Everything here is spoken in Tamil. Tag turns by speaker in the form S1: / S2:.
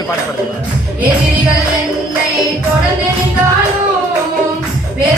S1: போய் பாட்டு பாடுங்க